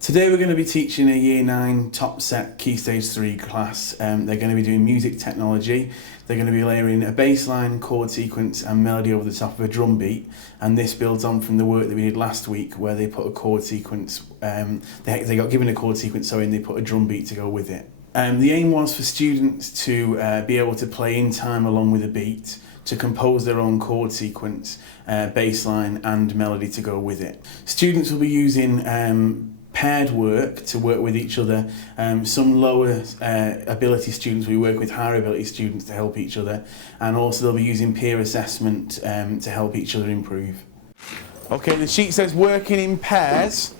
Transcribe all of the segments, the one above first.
Today we're going to be teaching a Year 9 top set Key Stage 3 class. They're going to be doing music technology. They're going to be layering a bass line, chord sequence and melody over the top of a drum beat, and this builds on from the work that we did last week where they put a chord sequence, they got given a chord sequence and they put a drum beat to go with it. The aim was for students to be able to play in time along with a beat, to compose their own chord sequence, bass line and melody to go with it. Students will be using paired work to work with each other. Some lower ability students will work with higher ability students to help each other, and also they'll be using peer assessment to help each other improve. Okay, the sheet says working in pairs.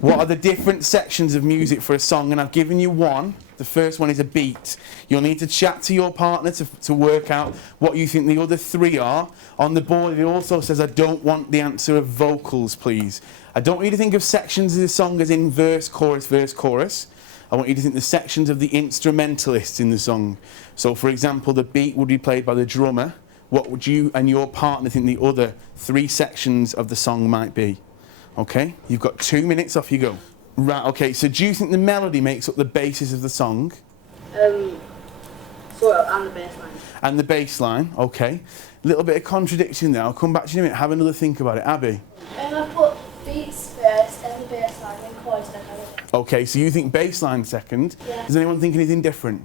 What are the different sections of music for a song? And I've given you one. The first one is a beat. You'll need to chat to your partner to work out what you think the other three are. On the board it also says I don't want the answer of vocals, please. I don't want you to think of sections of the song as in verse, chorus. I want you to think the sections of the instrumentalists in the song. So for example, the beat would be played by the drummer. What would you and your partner think the other three sections of the song might be? Okay, you've got 2 minutes, off you go. Right, okay, so do you think the melody makes up the basis of the song? Sort of, and the bass line. And the bass line, okay. A little bit of contradiction there, I'll come back to you in a minute, have another think about it. Abby? I put beats first, then the bass line, then chords, then melody. Okay, so you think bass line second. Yeah. Does anyone think anything different?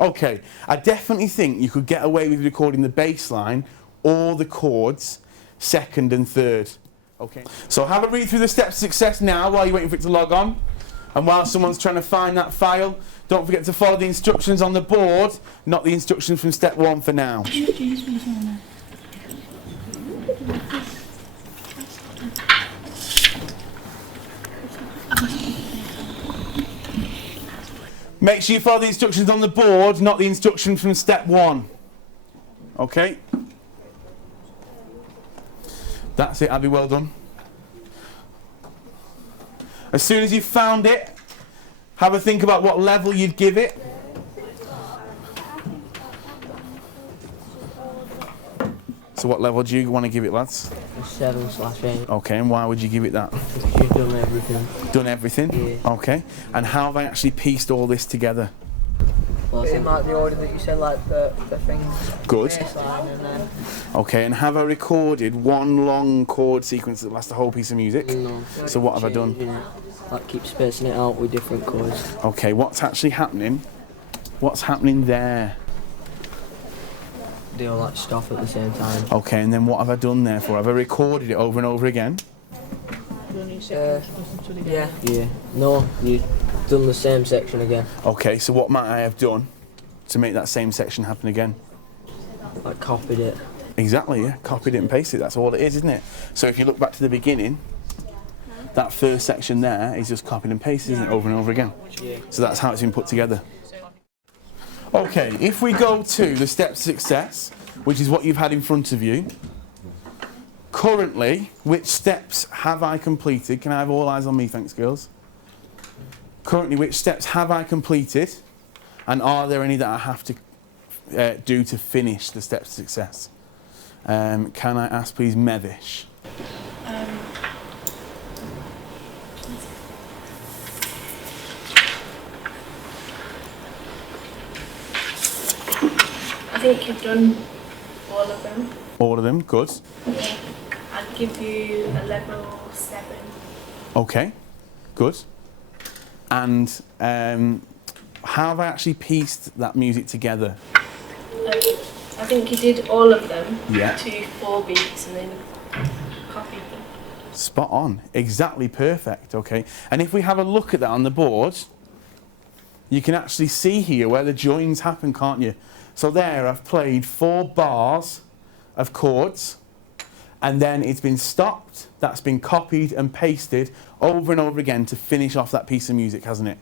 Okay, I definitely think you could get away with recording the bass line or the chords second and third. Okay, so have a read through the steps to success now while you're waiting for it to log on. And while someone's trying to find that file, don't forget to follow the instructions on the board, not the instructions from step 1 for now. Make sure you follow the instructions on the board, not the instruction from step 1. Okay? That's it, Abby, well done. As soon as you've found it, have a think about what level you'd give it. So what level do you want to give it, lads? 7/8. Okay, and why would you give it that? Because you've done everything. Done everything? Yeah. Okay. And how have I actually pieced all this together? In like the order that you said, like the things. Good. Baseline and then. Okay, and have I recorded one long chord sequence that lasts the whole piece of music? No. So what have I done? Changing it. Like keep spacing it out with different chords. Okay, what's actually happening? What's happening there? They all like stop at the same time. Okay, and then what have I done there for? Have I recorded it over and over again? Yeah. Yeah. No, you've done the same section again. Okay, so what might I have done to make that same section happen again? Like copied it. Exactly, yeah. Copied it and pasted it. That's all it is, isn't it? So if you look back to the beginning, that first section there is just copied and pasted, isn't it, over and over again? Yeah. So that's how it's been put together. Okay, if we go to the steps to success, which is what you've had in front of you, currently, which steps have I completed? Can I have all eyes on me, thanks, girls? Currently, which steps have I completed? And are there any that I have to do to finish the steps to success? Can I ask, please, Mevish? I think you've done all of them. All of them, good. Yeah. I'd give you a level 7. Okay, good. And how have I actually pieced that music together? I think you did all of them Yeah. to 4 beats and then copied them. Spot on, exactly perfect, okay. And if we have a look at that on the board, you can actually see here where the joins happen, can't you? So there, I've played 4 bars of chords, and then it's been stopped, that's been copied and pasted over and over again to finish off that piece of music, hasn't it?